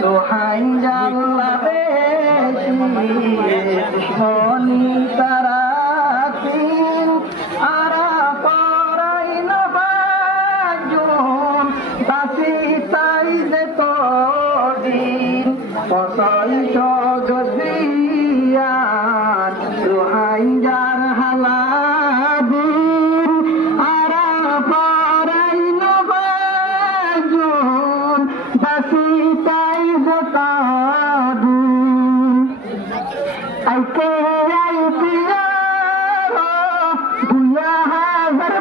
দোহাই জাল্লা বেশি দুশ্মনী তারা আরা পরাই নবাজুন বাসি তাই যে তোদিন পসাই জগদিয়ান দোহাই যার হালাদিন আরা পরাই নবাজুন বাসি তাই যে তোদিন আইকে আইপিয়া হাজার